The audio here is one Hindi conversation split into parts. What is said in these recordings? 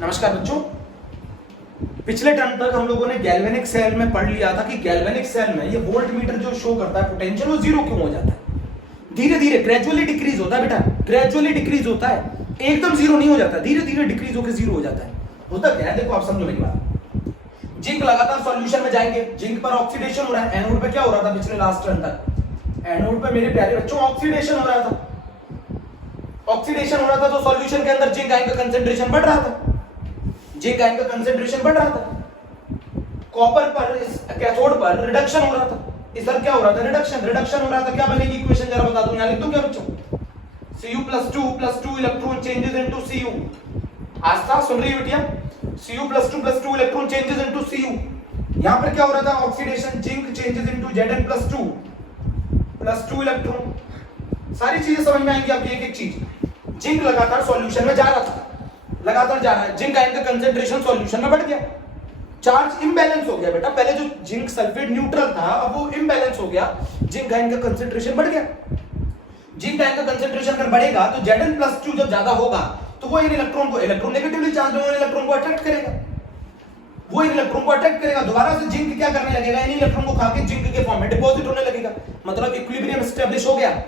नमस्कार बच्चों, पिछले टर्म तक हम लोगों ने गैल्वेनिक सेल में पढ़ लिया था कि गैल्वेनिक सेल में ये वोल्ट मीटर जो शो करता है पोटेंशियल वो जीरो क्यों हो जाता है। धीरे धीरे ग्रेजुअली डिक्रीज होता है बेटा, ग्रेजुअली डिक्रीज होता है, एकदम जीरो नहीं हो जाता, धीरे धीरे डिक्रीज होकर जीरो हो जाता है। होता क्या है देखो, आप समझो मेरी बात। जिंक लगातार सॉल्यूशन में जाएंगे, जिंक पर ऑक्सीडेशन हो रहा है। एनोड पे क्या हो रहा था पिछले लास्ट टर्म तक? एनोड पे मेरे प्यारे बच्चों ऑक्सीडेशन हो रहा था। ऑक्सीडेशन हो रहा था तो सॉल्यूशन के अंदर जिंक आयन का कंसंट्रेशन बढ़ रहा था, जिंक आयन का कंसंट्रेशन बढ़ रहा था। कॉपर पर इस कैथोड पर रिडक्शन हो रहा था, इधर क्या हो रहा था? रिडक्शन हो रहा था। क्या बनेगी इक्वेशन जरा बता दूं, यहां लिख दूं क्या बच्चों? Cu+2 electron changes into Cu। आस्था सुन रही है बेटिया? Cu+2 electron changes into Cu। यहां पर क्या हो रहा था? Oxidation, zinc changes into Zn+2 electron. सारी चीजें समझ में आएंगी आपकी, एक एक चीज। जिंक लगातार सॉल्यूशन में जा रहा था, लगातार जा रहा है, जिंक आयन का कंसंट्रेशन सॉल्यूशन में बढ़ गया, चार्ज इंबैलेंस हो गया बेटा। पहले जो जिंक सल्फेट न्यूट्रल था अब वो इंबैलेंस हो गया, जिंक आयन का कंसंट्रेशन बढ़ गया। जिंक आयन का कंसंट्रेशन अगर बढ़ेगा तो Zn+2 जब ज्यादा होगा तो वो इन इलेक्ट्रॉन नेगेटिवली चार्ज होने वाले इलेक्ट्रॉन को अट्रैक्ट करेगा, वो इन इलेक्ट्रॉन को अट्रैक्ट करेगा। दोबारा से जिंक क्या करने लगेगा? इन इलेक्ट्रॉन को खा के जिंक के फॉर्म में डिपॉजिट होने लगेगा, मतलब इक्विलिब्रियम एस्टैब्लिश हो गया।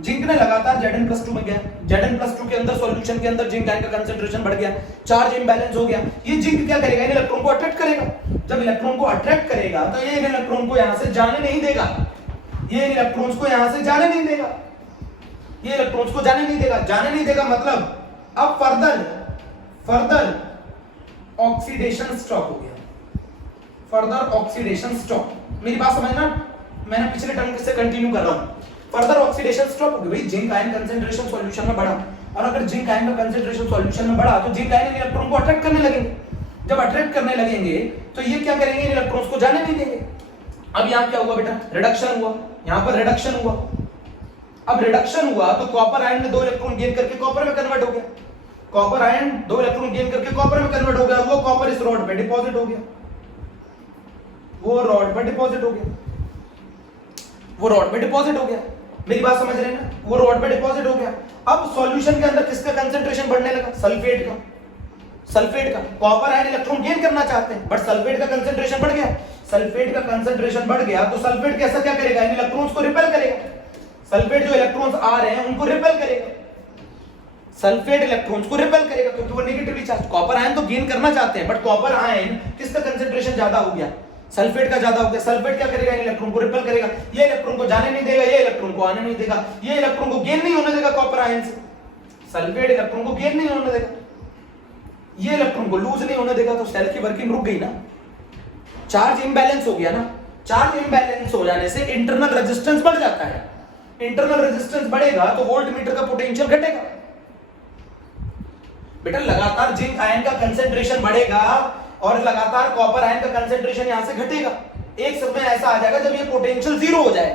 जिंक ने लगातार Zn+2 में गया, Zn+2 के अंदर सॉल्यूशन के अंदर जिंक आयन का कंसंट्रेशन बढ़ गया, चार्ज इंबैलेंस हो गया। ये जिंक क्या करेगा? इन इलेक्ट्रॉन को अट्रैक्ट करेगा। जब इलेक्ट्रॉन को अट्रैक्ट करेगा तो ये इन इलेक्ट्रॉन को यहां से जाने नहीं देगा, ये इन इलेक्ट्रॉन्स को यहां से जाने नहीं देगा, ये इलेक्ट्रॉन्स को जाने नहीं देगा। जाने नहीं देगा मतलब अब फर्दर ऑक्सीडेशन स्टॉप हो गया, फर्दर ऑक्सीडेशन स्टॉप। मेरी बात समझना, मैंने पिछले टर्म से कंटिन्यू कर रहा हूं। फर्दर ऑक्सीडेशन स्टॉप हो गया भाई, जिंक आयन कंसंट्रेशन सॉल्यूशन में बढ़ा, और अगर जिंक आयन का कंसंट्रेशन सॉल्यूशन में बढ़ा तो जिंक आयन इलेक्ट्रॉन को अट्रैक्ट करने लगेंगे। जब अट्रैक्ट करने लगेंगे तो ये क्या करेंगे? इन इलेक्ट्रॉन्स को जाने नहीं देंगे। अब यहां क्या हुआ बेटा? रिडक्शन हुआ, यहां पर रिडक्शन हुआ। अब रिडक्शन हुआ तो कॉपर आयन ने 2 इलेक्ट्रॉन गेन करके कॉपर में कन्वर्ट हो गया, कॉपर आयन 2 इलेक्ट्रॉन गेन करके कॉपर में कन्वर्ट हो गया, वो कॉपर इस रॉड पे डिपॉजिट हो गया, वो रॉड पर डिपॉजिट हो गया, वो रॉड पे डिपॉजिट हो गया। मेरी बात समझ रहे हैं ना? वो रॉड पे डिपॉजिट हो गया। अब सॉल्यूशन के अंदर किसका कंसंट्रेशन बढ़ने लगा? सल्फेट का, सल्फेट का। कॉपर आयन इलेक्ट्रॉन गेन करना चाहते हैं बट सल्फेट का कंसंट्रेशन बढ़ गया, सल्फेट का कंसंट्रेशन बढ़ गया तो सल्फेट कैसा क्या करेगा? इन इलेक्ट्रॉन्स को रिपेल करेगा। सल्फेट जो इलेक्ट्रॉन्स आ रहे हैं उनको रिपेल करेगा, सल्फेट इलेक्ट्रॉन्स को रिपेल करेगा क्योंकि वो नेगेटिवली चार्ज। कॉपर आयन तो गेन करना चाहते हैं बट कॉपर आयन किसका कंसंट्रेशन ज्यादा हो गया? सल्फेट का ज्यादा हो गया। सल्फेट क्या करेगा? इन इलेक्ट्रॉन को रिपेल करेगा, ये इलेक्ट्रॉन को जाने नहीं देगा, ये इलेक्ट्रॉन को आने नहीं देगा, ये इलेक्ट्रॉन को गेन नहीं होने देगा कॉपर आयन से, सल्फेट इलेक्ट्रॉन को गेन नहीं होने देगा, ये इलेक्ट्रॉन को लूज नहीं होने देगा, तो सेल की वर्किंग रुक गई ना, चार्ज इंबैलेंस हो गया ना। चार्ज इंबैलेंस हो जाने से इंटरनल रेजिस्टेंस बढ़ जाता है, इंटरनल रेजिस्टेंस बढ़ेगा तो वोल्ट मीटर का पोटेंशियल घटेगा। बेटा लगातार जिंक आयन का कंसंट्रेशन बढ़ेगा और लगातार कॉपर आयन का कंसंट्रेशन यहां से घटेगा, एक समय ऐसा आ जाएगा जब ये पोटेंशियल जीरो हो जाएगा।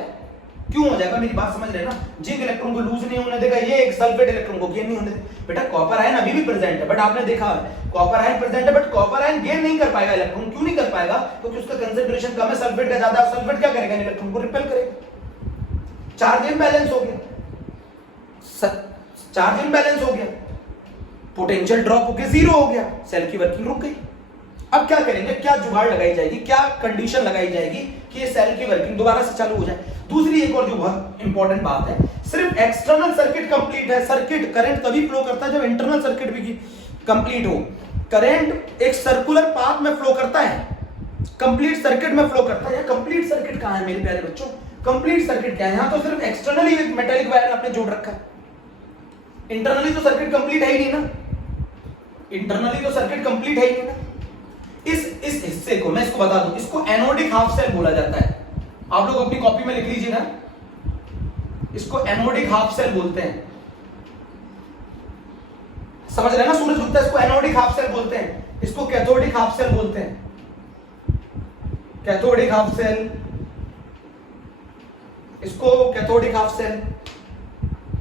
क्यों हो जाएगा? मेरी बात समझ रहे हैं ना? जिंक इलेक्ट्रॉन को लूज नहीं होने देगा, ये एक सल्फेट इलेक्ट्रॉन को गेन नहीं होने देगा। बेटा कॉपर आयन अभी भी प्रेजेंट है बट आपने देखा कॉपर आयन प्रेजेंट है बट कॉपर आयन गेन नहीं कर पाएगा इलेक्ट्रॉन। क्यों नहीं कर पाएगा? क्योंकि उसका कंसंट्रेशन कम है, सल्फेट का ज्यादा। सल्फेट क्या करेगा? इलेक्ट्रॉन को रिपेल करेगा, चार्ज इंबैलेंस हो गया, चार्ज इंबैलेंस हो गया, पोटेंशियल ड्रॉप होकर जीरो हो गया, सेल की वर्किंग रुक गई। अब क्या करेंगे? क्या जुगाड़ लगाई जाएगी, क्या कंडीशन लगाई जाएगी कि ये सेल की वर्किंग दोबारा से चालू हो जाए? दूसरी एक और जो बहुत इंपॉर्टेंट बात है, सिर्फ एक्सटर्नल सर्किट कंप्लीट है। सर्किट करंट तभी फ्लो करता है जब इंटरनल सर्किट भी कंप्लीट हो। करंट एक सर्कुलर पाथ में फ्लो करता है, कंप्लीट सर्किट में फ्लो करता है। कंप्लीट सर्किट कहां है मेरे प्यारे बच्चों? कंप्लीट सर्किट क्या है? यहां तो सिर्फ एक्सटर्नली एक मेटालिक वायर आपने जोड़ रखा है, इंटरनली तो सर्किट कंप्लीट है ही नहीं ना, इंटरनली तो सर्किट कंप्लीट है ही नहीं ना। इस हिस्से को मैं इसको बता दूं, इसको एनोडिक हाफ सेल बोला जाता है। आप लोग अपनी कॉपी में लिख लीजिए ना, इसको एनोडिक हाफ सेल बोलते हैं। समझ रहे हैं ना? सूरज गुप्ता इसको एनोडिक हाफ सेल बोलते हैं, इसको कैथोडिक हाफ सेल बोलते हैं, कैथोडिक हाफ सेल, इसको कैथोडिक हाफ सेल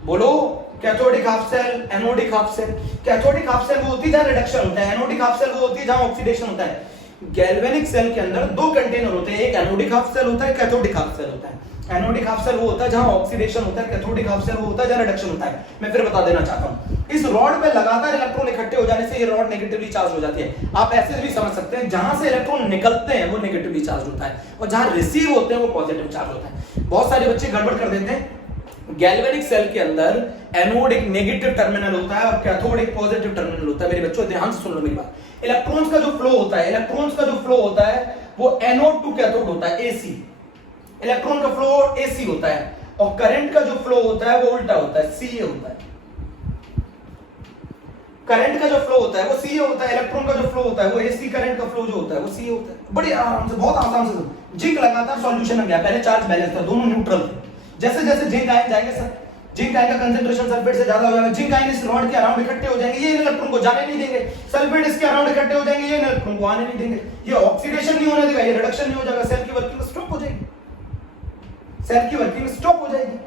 बोलो। Cathodic half cell, anodic half cell. Cathodic half cell वो होती है जहां रिडक्शन होता है, एनोडिक हाफ सेल वो होती है जहां ऑक्सीडेशन होता है। गैल्वेनिक सेल के अंदर 2 कंटेनर होते हैं, एक एनोडिक हाफ सेल होता है, कैथोडिक हाफ सेल होता है। एनोडिक हाफ सेल वो होता है जहां ऑक्सीडेशन होता है, कैथोडिक हाफ सेल वो होता है जहां रिडक्शन होता है। मैं फिर बता देना चाहता हूं, इस रॉड पे लगातार इलेक्ट्रॉन इकट्ठे हो जाने से ये रॉड नेगेटिवली चार्ज हो जाती है। आप ऐसे भी समझ सकते हैं, जहां से इलेक्ट्रॉन निकलते हैं वो नेगेटिवली चार्ज होता है और जहां रिसीव होते हैं वो पॉजिटिव चार्ज होता है। बहुत सारे बच्चे गड़बड़ कर देते हैं। गैल्वेनिक सेल के अंदर एनोड एक नेगेटिव टर्मिनल होता है और कैथोड एक पॉजिटिव टर्मिनल होता है। मेरे बच्चों ध्यान से सुन लो मेरी बात। इलेक्ट्रॉन्स का जो फ्लो होता है, इलेक्ट्रॉन्स का जो फ्लो होता है वो एनोड टू कैथोड होता है, एसी। इलेक्ट्रॉन का फ्लो एसी होता है और करंट का जो फ्लो होता है वो उल्टा होता है, सीए होता है। करंट का जो फ्लो होता है वो सीए होता है, इलेक्ट्रॉन का जो फ्लो होता है वो एसी करंट का फ्लो जो होता है वो सीए होता है। बड़ी आराम से, बहुत आसान से। जिंक लगातार सॉल्यूशन में गया, पहले चार्ज बैलेंस था, दोनों न्यूट्रल थे। जैसे जैसे जिंक आयन जाएंगे सर, जिंक आयन का कंसंट्रेशन सल्फेट से ज्यादा हो जाएगा, जिंक आयन इस रॉड के अराउंड इकट्ठे हो जाएंगे, ये इलेक्ट्रॉन को जाने नहीं देंगे। सल्फेट इसके अराउंड इकट्ठे हो जाएंगे, ये इलेक्ट्रॉन को आने नहीं देंगे। ये ऑक्सीडेशन नहीं होने देगा, ये रिडक्शन नहीं हो जाएगा, सेल की वर्किंग स्टॉप हो जाएगी, सेल की वर्किंग स्टॉप हो जाएगी।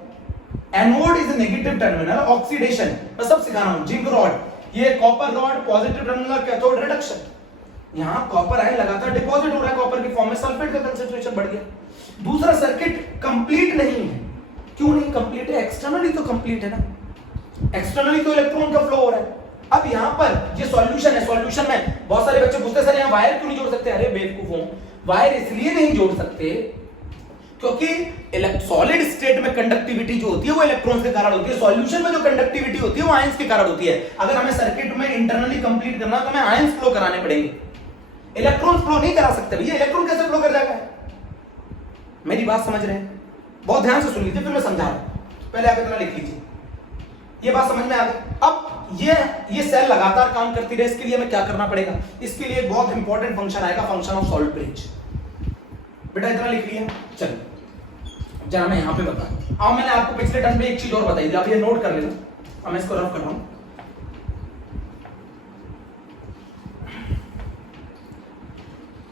Anode is a negative terminal, oxidation मैं सब सिखा रहा हूं। जिंक रॉड, ये copper rod positive terminal, cathode reduction. यहां कॉपर आयन लगातार डिपॉजिट हो रहा है कॉपर की फॉर्म में, सल्फेट का कंसंट्रेशन बढ़ गया। दूसरा सर्किट कंप्लीट नहीं है। क्यों नहीं कंप्लीट है? एक्सटर्नली तो कंप्लीट है ना, एक्सटर्नली तो इलेक्ट्रॉन का फ्लो हो रहा है। अब यहां पर ये सॉल्यूशन है, सॉल्यूशन में बहुत सारे बच्चे पूछते सर यहां वायर क्यों नहीं जोड़ सकते? अरे बेवकूफ हूं, वायर इसलिए नहीं जोड़ सकते क्योंकि सॉलिड स्टेट में कंडक्टिविटी जो होती है वो इलेक्ट्रॉन्स के कारण होती है, सॉल्यूशन में जो कंडक्टिविटी होती है वो आयंस के कारण होती है। अगर हमें सर्किट में इंटरनली कंप्लीट करना तो हमें आयंस फ्लो कराने पड़ेंगे, इलेक्ट्रॉन फ्लो नहीं करा सकते। भैया इलेक्ट्रॉन कैसे फ्लो कर जाएगा? मेरी बात समझ रहे हैं? बहुत ध्यान से सुन लीजिए, फिर मैं समझा रहा हूं। पहले आप इतना लिख लीजिए, ये बात समझ में आ गई। अब ये सेल लगातार काम करती रहे, इसके लिए हमें क्या करना पड़ेगा? इसके लिए बहुत इंपॉर्टेंट फंक्शन आएगा, फंक्शन ऑफ सॉल्ट ब्रिज। बेटा इतना लिख लिया, चलिए जरा मैं यहां पे बता। अब मैंने आपको पिछले टर्म में एक चीज और बताई थी, आप ये नोट कर लेना, अब मैं इसको रफ कर रहा हूं।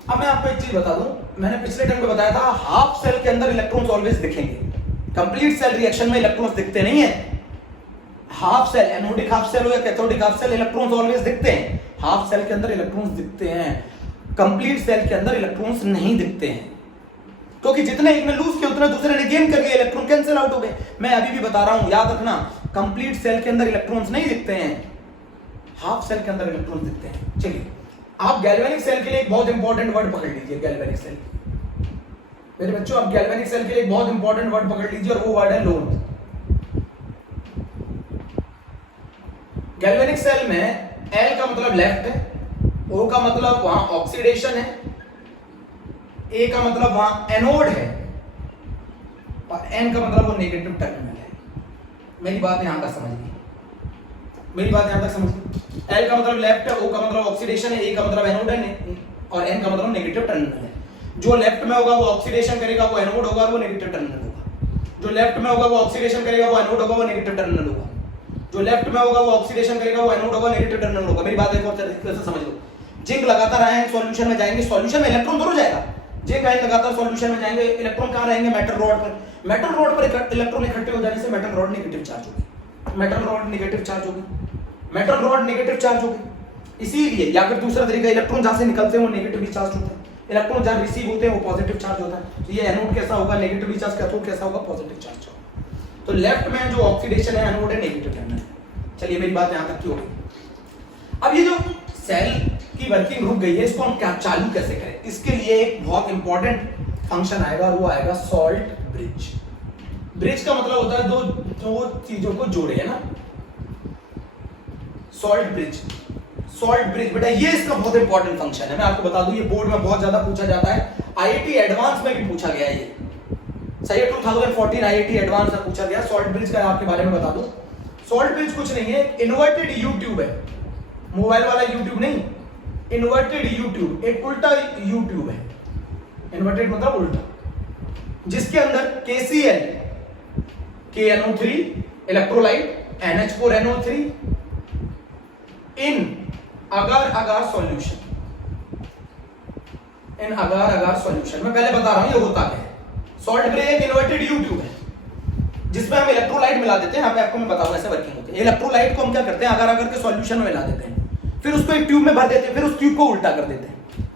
अब मैं आपको एक चीज बता दूं, मैंने पिछले टर्म में बताया था हाफ सेल के अंदर इलेक्ट्रॉन्स ऑलवेज दिखेंगे, कंप्लीट सेल रिएक्शन में इलेक्ट्रॉन्स दिखते नहीं है। Half cell, anodic half cell हो या cathodic half cell, electrons always दिखते हैं। हाफ सेल के अंदर इलेक्ट्रॉन्स दिखते हैं, कंप्लीट सेल के अंदर इलेक्ट्रॉन्स नहीं दिखते हैं, क्योंकि जितने एक ने लूज किए उतने दूसरे ने गेन कर लिए, इलेक्ट्रॉन कैंसिल आउट हो गए। मैं अभी भी बता रहा हूं, याद रखना, कंप्लीट सेल के अंदर इलेक्ट्रॉन्स नहीं दिखते हैं, हाफ सेल के अंदर इलेक्ट्रॉन्स दिखते हैं। चलिए आप गैल्वेनिक सेल के लिए एक बहुत इंपॉर्टेंट वर्ड पकड़ लीजिए, गैल्वेनिक सेल। मेरे बच्चों आप गैल्वेनिक सेल के लिए एक बहुत इंपॉर्टेंट वर्ड पकड़ लीजिए और वो वर्ड है लोड। गैल्वेनिक सेल में L का मतलब लेफ्ट है, O का मतलब वहां ऑक्सीडेशन है, A का मतलब वहां एनोड है और N का मतलब वो नेगेटिव टर्मिनल है। मेरी बात यहां तक समझिए, मेरी बात यहां तक समझिए। L का मतलब लेफ्ट है, O का मतलब ऑक्सीडेशन है, A का मतलब एनोड है और N का मतलब नेगेटिव टर्मिनल है। जो लेफ्ट में होगा वो ऑक्सीडेशन करेगा, वो एनोड होगा, वो नेगेटिव टर्मिनल होगा। जो लेफ्ट में होगा वो ऑक्सीडेशन करेगा, वो एनोड होगा, वो नेगेटिव टर्मिनल होगा। जो लेफ्ट में होगा वो ऑक्सीडेशन करेगा, वो एनोड होगा, नेगेटिव टर्मिनल होगा। मेरी बात एक और तरीके से समझ लो, जिंक लगातार आयन सॉल्यूशन में जाएंगे, सॉल्यूशन में इलेक्ट्रॉन दूर जाएगा, जिंक आयन लगातार सॉल्यूशन में जाएंगे, इलेक्ट्रॉन कहां रहेंगे? मेटल रॉड पर। मेटल रॉड पर इलेक्ट्रॉन इकट्ठे हो जाने से मेटल रॉड नेगेटिव चार्ज होगी, मेटल रॉड नेगेटिव चार्ज होगी, मेटल रॉड नेगेटिव चार्ज होगी। इसीलिए या फिर दूसरा तरीका, इलेक्ट्रॉन जहां से निकलते हैं वो नेगेटिवली चार्ज होता है, इलेक्ट्रॉन जहां रिसीव होते हैं वो पॉजिटिव चार्ज होता है। तो ये एनोड कैसा होगा? नेगेटिवली चार्ज, कैथोड कैसा होगा? पॉजिटिव चार्ज होगा। तो लेफ्ट में जो ऑक्सीडेशन है एनोड है, नेगेटिव टर्मिनल। चलिए मेरी बात यहां तक की हो गई। अब ये जो सेल की वर्किंग रुक गई है, इसको हम क्या चालू कैसे करें? इसके लिए एक बहुत इंपॉर्टेंट फंक्शन आएगा, वो आएगा सॉल्ट ब्रिज। ब्रिज का मतलब होता है दो चीजों को जोड़े, है ना, सॉल्ट ब्रिज। सॉल्ट ब्रिज बेटा ये इसका बहुत इंपॉर्टेंट फंक्शन है। मैं आपको बता दूं, ये बोर्ड में बहुत ज्यादा पूछा जाता है, आईआईटी एडवांस में भी पूछा गया है ये, सही है, 2014 आईआईटी एडवांस में पूछा गया। सॉल्ट ब्रिज का आपके बारे में बता दूं, सॉल्ट ब्रिज कुछ नहीं है, इन्वर्टेड यू ट्यूब है, मोबाइल वाला यूट्यूब नहीं, इन्वर्टेड यू ट्यूब, एक उल्टा यू ट्यूब है। इन्वर्टेड मतलब उल्टा, जिसके अंदर KCl, KNO3 इलेक्ट्रोलाइट, NH4NO3 इन अगार अगार सॉल्यूशन, इन अगार अगार सॉल्यूशन। मैं पहले बता रहा हूं ये होता क्या है। सॉल्ट ब्रिज एक इन्वर्टेड यू ट्यूब है जिसमें हम इलेक्ट्रोलाइट मिला देते हैं। आपको मैं बताऊंगा ऐसे वर्किंग होती है। इलेक्ट्रोलाइट को हम क्या करते हैं? अगार अगार के सॉल्यूशन में मिला देते हैं, फिर उसको एक ट्यूब में भर देते हैं, फिर उस ट्यूब को उल्टा कर देते हैं।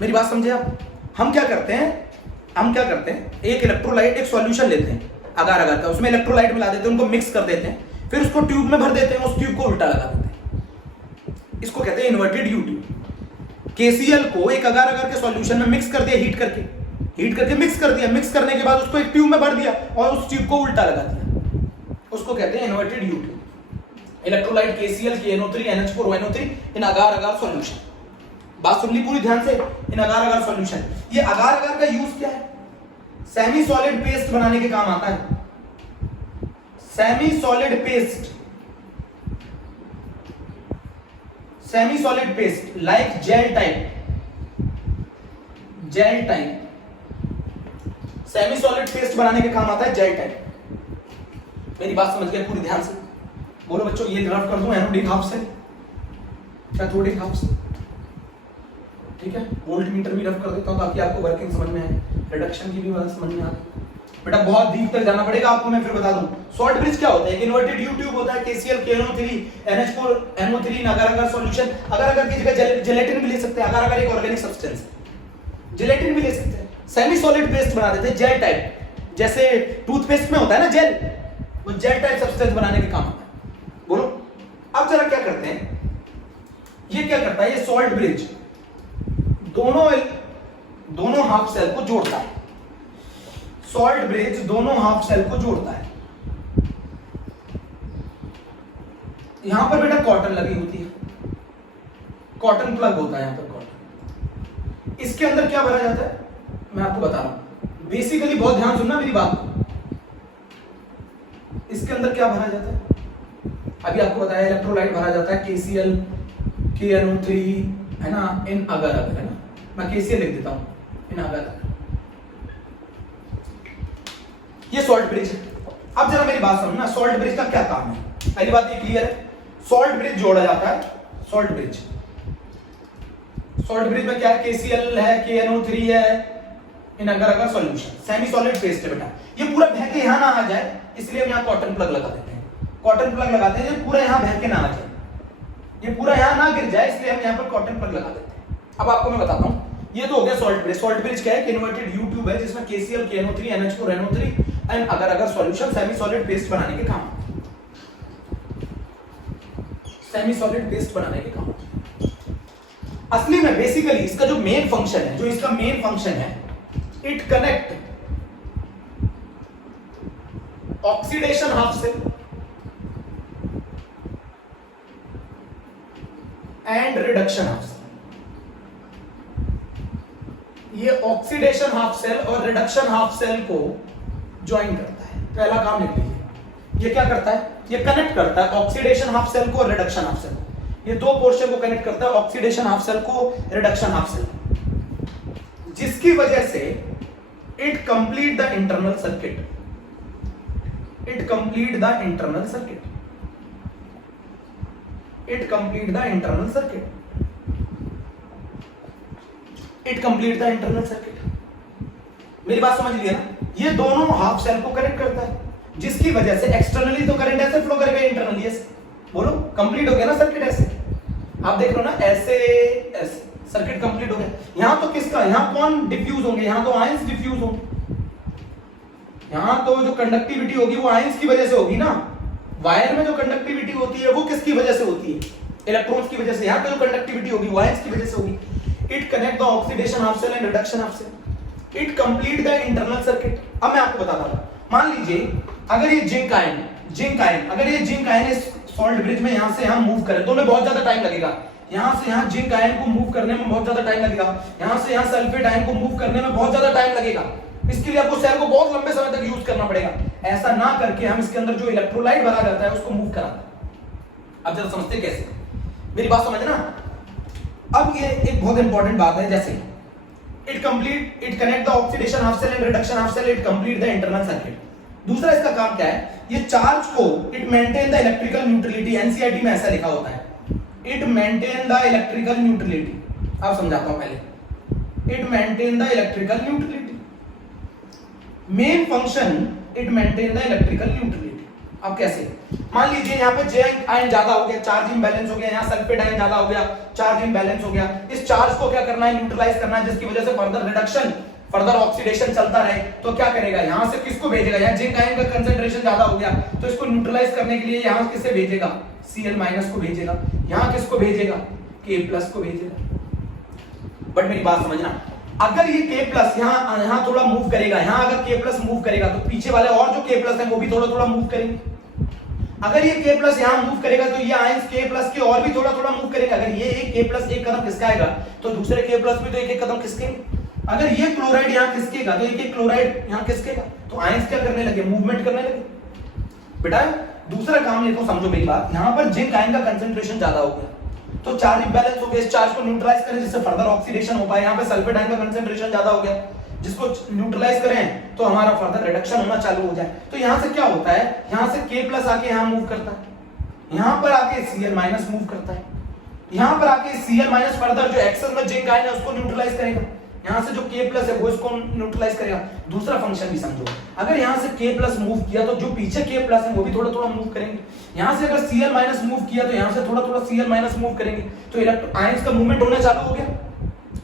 मेरी बात समझे आप? हम क्या करते हैं, एक इलेक्ट्रोलाइट, एक सॉल्यूशन लेते हैं अगार अगार का, उसमें इलेक्ट्रोलाइट मिला देते हैं, उनको मिक्स कर देते हैं, फिर उसको ट्यूब में भर देते हैं, उस ट्यूब को उल्टा लगा देते हैं, इसको कहते हैं इन्वर्टेड यू ट्यूब। केसीएल को एक अगार अगार के सॉल्यूशन में मिक्स कर दिया, हीट करके मिक्स कर दिया, मिक्स करने के बाद उसको एक ट्यूब में भर दिया और उस ट्यूब को उल्टा लगा दिया, उसको कहते हैं inverted you tube. Electrolyte KCl KNO3 NH4 ONO3 in agar agar solution. बात सुन ली पूरी ध्यान से, इन अगार अगार सॉल्यूशन। ये अगार अगार का यूज क्या है? सेमी सॉलिड पेस्ट बनाने के काम आता है। Semi solid paste like gel type, semi solid paste बनाने के काम आता है जेल टाइप। मेरी बात समझ गए पूरी ध्यान से? बोलो बच्चों, ये रफ कर दूं एनोडिक हाफ से, कैथोडिक हाफ से, ठीक है? वोल्ट मीटर भी रफ कर देता हूं ताकि आपको वर्किंग समझ में आए, रिडक्शन की भी बात समझ में आए। बेटा बहुत डीप तक जाना पड़ेगा आपको, मैं फिर बता दूं। सॉल्ट ब्रिज क्या होता है? एक इन्वर्टेड यू ट्यूब होता है, KCl KNO3 NH4 NO3 इन अगार अगार सॉल्यूशन। अगार अगार की जगह जेलेटिन भी ले सकते हैं, अगार अगार एक ऑर्गेनिक सब्सटेंस है, जेलेटिन भी ले सकते हैं। सेमी सॉलिड पेस्ट बना देते हैं, जेल टाइप, जैसे टूथपेस्ट में होता है ना जेल, वो जेल टाइप सब्सटेंस बनाने के काम आता है। बोलो अब जरा क्या करते हैं, ये क्या करता है? ये सॉल्ट ब्रिज दोनों हाफ सेल को जोड़ता है। सॉल्ट ब्रिज दोनों हाफ सेल को जोड़ता है। यहां पर बेटा कॉटन लगी होती है, कॉटन प्लग होता है यहां पर कॉटन। इसके अंदर क्या भरा जाता है मैं आपको बता रहा हूं, बेसिकली बहुत ध्यान सुनना मेरी बात। इसके अंदर क्या भरा जाता है? अभी आपको बताया इलेक्ट्रोलाइट भरा जाता है, KCl KNO3 है ना, इन अगार अगार, है ना, मैं KCl लिख देता हूं, इन अगार अगार। ये सॉल्ट ब्रिज है। अब जरा मेरी बात समझना, सॉल्ट ब्रिज का क्या काम है? पहली बात ये क्लियर है, सॉल्ट ब्रिज जोड़ा जाता है। सॉल्ट ब्रिज में क्या है? KCl है, KNO3 है, इन अगार अगार सॉल्यूशन, सेमी सॉलिड पेस्ट है बेटा। ये पूरा बह के यहां ना आ जाए इसलिए हम यहां कॉटन प्लग लगा देते हैं, कॉटन प्लग लगाते हैं, ये पूरा यहां बह के ना आ जाए, ये पूरा यहां ना गिर जाए, इसलिए हम यहां पर कॉटन प्लग लगा देते हैं। अब आपको मैं बताता हूं, ये तो हो गया सॉल्ट ब्रिज। सॉल्ट ब्रिज क्या है? इन्वर्टेड यू ट्यूब है जिसमें KCl KNO3 NH4 NO3 and agar agar solution semi solid paste बनाने के काम, सेमी सॉलिड पेस्ट बनाने के काम। असली में बेसिकली इसका जो मेन फंक्शन है, it connect oxidation half cell and reduction half cell. ये ऑक्सीडेशन हाफ सेल और रिडक्शन हाफ सेल को ज्वाइन करता है। पहला काम लिख लीजिए, ये क्या करता है? ये कनेक्ट करता है ऑक्सीडेशन हाफ सेल को और रिडक्शन हाफ सेल को। ये दो पोर्शन को कनेक्ट करता है, ऑक्सीडेशन हाफ सेल को, रिडक्शन हाफ सेल को, जिसकी वजह से it complete the internal circuit, it complete the internal circuit, it complete the internal circuit, it complete the internal circuit. मेरी बात समझ लिया ना? ये दोनों हाफ सेल को कनेक्ट करता है, जिसकी वजह से एक्सटर्नली तो करंट ऐसे फ्लो करेगा, इंटरनली ऐसे। बोलो कंप्लीट हो गया ना सर्किट? ऐसे आप देख लो ना, ऐसे ऐसे सर्किट कंप्लीट हो गया। यहां तो किसका, यहां कौन डिफ्यूज होंगे? यहां तो आयंस डिफ्यूज होंगे, यहां तो जो कंडक्टिविटी होगी वो आयंस की वजह से होगी ना। वायर में जो कंडक्टिविटी होती है वो किसकी वजह से होती है? इलेक्ट्रॉन्स की वजह से। यहां पे जो कंडक्टिविटी होगी वो आयंस की वजह से होगी। It connect the oxidation half cell and reduction half cell, it complete the internal circuit. अब मैं आपको बताता हूं, मान लीजिए अगर ये जिंक आयन अगर ये जिंक आयन इस सॉल्ट ब्रिज में यहां से यहां मूव करें तो हमें बहुत ज्यादा टाइम लगेगा। यहां से यहां जिंक आयन को मूव करने में बहुत ज्यादा टाइम लगेगा, यहां से यहां सल्फेट आयन को मूव करने में बहुत ज्यादा टाइम लगेगा। इसके लिए आपको सेल को बहुत लंबे समय तक यूज करना पड़ेगा। ऐसा ना करके हम इसके अंदर जो इलेक्ट्रोलाइट भरा जाता है उसको मूव कराते हैं। अब जरा समझते कैसे, मेरी बात समझना। अब ये एक बहुत इंपॉर्टेंट बात है, जैसे it connect the oxidation half cell and reduction half cell, it complete the internal circuit. दूसरा इसका काम क्या है? ये चार्ज को it maintain the electrical neutrality. NCERT में ऐसा लिखा होता है, it maintain the electrical neutrality. अब समझाता हूं पहले, it maintain the electrical neutrality. Main function it maintain the electrical neutrality. अब कैसे? मान लीजिए यहाँ पे जिंक आयन ज्यादा हो गया, चार्ज इम्बैलेंस हो गया, यहाँ सल्फेट आयन ज्यादा हो गया, चार्ज इम्बैलेंस हो गया। इस चार्ज को क्या करना है? न्यूट्रलाइज करना है, जिसकी वजह से फर्दर ऑक्सीडेशन चलता रहे तो क्या करेगा, यहां से किसको भेजेगा, यहाँ जिंक आयन का कंसंट्रेशन ज्यादा हो गया तो इसको न्यूट्रलाइज करने के लिए यहाँ किसे भेजेगा, Cl- को भेजेगा, यहाँ किसको भेजेगा, K+ को भेजेगा। बट मेरी बात समझना, अगर ये K+ यहाँ थोड़ा मूव करेगा, यहाँ अगर K+ मूव करेगा तो पीछे वाले और जो K+ हैं वो भी थोड़ा थोड़ा मूव करेंगे। अगर ये K+ यहाँ मूव करेगा तो ये आयंस K+ के और भी थोड़ा थोड़ा मूव करेगा। अगर ये एक K+ एक कदम खिसकाएगा तो दूसरे K+ भी तो एक एक कदम खिसकेंगे। अगर ये क्लोराइड यहाँ खिसकेगा तो एक एक क्लोराइड यहाँ खिसकेगा, तो आयंस क्या करने लगे, मूवमेंट करने लगे। बेटा दूसरा काम ये तो समझो मेरी बात, यहाँ पर जिंक आयन का कंसंट्रेशन ज्यादा हो गया तो चार्ज इंबैलेंस हो गया, इस चार्ज को न्यूट्रलाइज करें जिससे फर्दर ऑक्सीडेशन हो पाए। यहाँ पे सल्फेट आयन का कंसंट्रेशन ज्यादा हो गया, जिसको न्यूट्रलाइज करें तो हमारा फर्दर रिडक्शन होना चालू हो जाए। तो यहाँ से क्या होता है, यहाँ से K+ आके यहाँ मूव करता है, यहाँ पर आके Cl- मूव करता है, यहाँ पर आके Cl- फर्दर जो एक्सेस में जिंक आयन है उसको न्यूट्रलाइज करेगा, यहाँ से जो K+ है वो इसको न्यूट्रलाइज करेगा। दूसरा फंक्शन भी समझो, अगर यहाँ से K+ मूव किया तो जो पीछे K+ है वो भी थोड़ा थोड़ा मूव करेंगे। यहाँ से अगर Cl- मूव किया तो यहाँ से थोड़ा थोड़ा Cl- मूव करेंगे, तो इलेक्ट्रॉन आयंस का मूवमेंट होना चालू हो गया,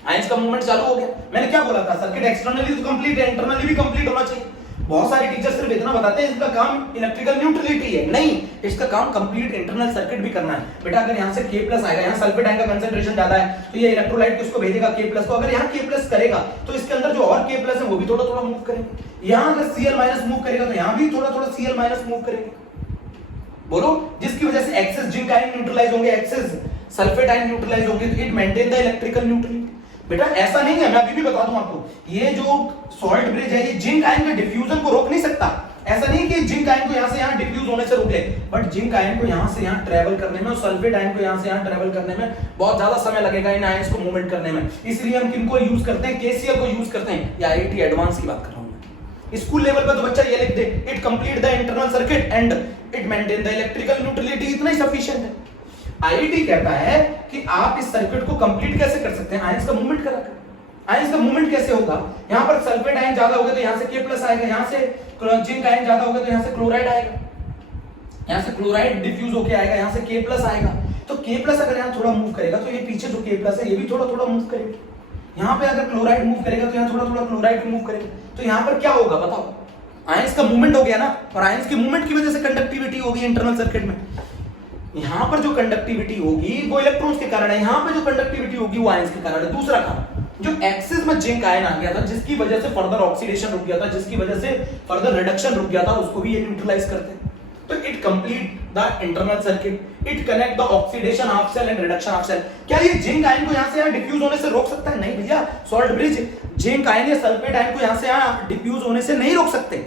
आयंस का मूवमेंट चालू हो गया। मैंने क्या बोला था, सर्किट एक्सटर्नली तो कंप्लीट है, इंटरनली भी कंप्लीट होना चाहिए। बहुत सारे टीचर सिर्फ इतना बताते हैं इसका काम इलेक्ट्रिकल न्यूट्रलिटी है, नहीं, इसका काम कंप्लीट इंटरनल सर्किट भी करना है। बेटा अगर यहाँ से K+ आएगा, यहाँ सल्फेट आयन का कंसंट्रेशन ज्यादा है तो ये इलेक्ट्रोलाइट किसको भेजेगा, K+ को। अगर यहाँ K+ करेगा तो इसके अंदर जो और K+ है वो भी थोड़ा थोड़ा मूव करेंगे। यहाँ अगर Cl- मूव करेगा तो यहाँ भी थोड़ा थोड़ा Cl- मूव करेंगे। बोलो, जिसकी वजह से एक्सेस जिंक आयन न्यूट्रलाइज होंगे, एक्सेस सल्फेट आयन न्यूट्रलाइज होंगे, तो it maintain the electrical neutrality. बेटा ऐसा नहीं है, मैं अभी भी बता दूं आपको, ये जो सॉल्ट ब्रिज है ये जिंक आयन के डिफ्यूजन को रोक नहीं सकता। ऐसा नहीं कि जिंक आयन को यहां से यहां डिफ्यूज होने से रोक ले, बट जिंक आयन को यहां से यहां ट्रैवल करने में और सल्फेट आयन को यहां से यहां ट्रैवल करने में बहुत ज्यादा समय लगेगा इन आयंस को मूवमेंट करने में। इसलिए हम किनको यूज करते हैं, KCl को यूज करते हैं। या IIT एडवांस की बात कर रहा हूं मैं। स्कूल लेवल पे तो बच्चा ये लिख दे, it complete the internal circuit and it maintain the electrical neutrality, इतना ही सफिशिएंट है। IIT कहता है कि आप इस सर्किट को कंप्लीट कैसे कर सकते हैं, आयंस का मूवमेंट कराकर। आयंस का मूवमेंट कैसे होगा, यहाँ पर सल्फेट आयन ज्यादा होगा तो यहाँ से K+ आएगा, यहाँ से जिंक आयन ज्यादा होगा तो यहाँ से क्लोराइड आएगा, यहाँ से क्लोराइड डिफ्यूज होके आएगा, यहाँ से K+ आएगा। तो K+ अगर यहाँ थोड़ा मूव करेगा तो ये पीछे जो K+ है ये भी थोड़ा थोड़ा मूव करेगा। यहाँ पे अगर क्लोराइड मूव करेगा तो यहाँ थोड़ा थोड़ा क्लोराइड मूव करेगा। तो यहाँ पर क्या होगा बताओ, आयंस का मूवमेंट हो गया ना, और आयंस के मूवमेंट की वजह से कंडक्टिविटी होगी इंटरनल सर्किट में। यहाँ पर जो कंडक्टिविटी होगी वो इलेक्ट्रॉन्स के कारण है, यहाँ पे जो कंडक्टिविटी होगी वो आयंस के कारण है। दूसरा काम, जो एक्सिस में जिंक आयन आ गया था जिसकी वजह से फर्दर ऑक्सीडेशन रुक गया था, जिसकी वजह से फर्दर रिडक्शन रुक गया था, उसको भी ये न्यूट्रलाइज करते हैं। तो it complete the internal circuit, it connect the oxidation half cell and reduction half cell. क्या ये जिंक आयन को यहां से यहां डिफ्यूज होने से रोक सकता है? नहीं भैया, सॉल्ट ब्रिज जिंक आयन या सल्फेट आयन को यहां से यहां डिफ्यूज होने से नहीं रोक सकते।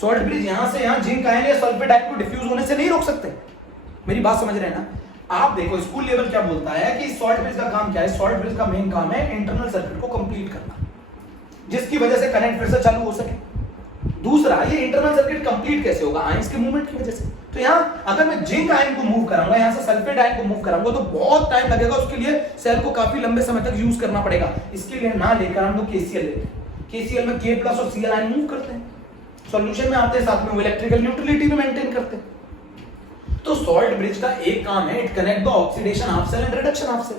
सॉल्ट ब्रिज यहां से यहां जिंक आयन या सल्फेट आयन को डिफ्यूज होने से नहीं रोक सकते। मेरी बात समझ रहे हैं ना आप? देखो स्कूल लेवल क्या बोलता है कि सॉल्ट ब्रिज का काम क्या है, सॉल्ट ब्रिज का मेन काम है इंटरनल सर्किट को कंप्लीट करना, जिसकी वजह से करंट फिर से चालू हो सके। दूसरा, ये इंटरनल सर्किट कंप्लीट कैसे होगा, आयंस के मूवमेंट की वजह से। तो यहाँ अगर मैं जिंक आयन को मूव कराऊंगा, यहाँ से सल्फेट आयन को मूव कराऊंगा तो बहुत टाइम लगेगा, उसके लिए सेल को काफी लंबे समय तक यूज करना पड़ेगा। इसके लिए ना लेकर हम लोग KCl लेते हैं, KCl में K+ और Cl आयन मूव करते हैं, सॉल्यूशन में आते हैं, साथ में वो इलेक्ट्रिकल न्यूट्रलिटी भी मेंटेन करते हैं। तो सॉल्ट ब्रिज का एक काम है, it connect the oxidation half cell and reduction half cell.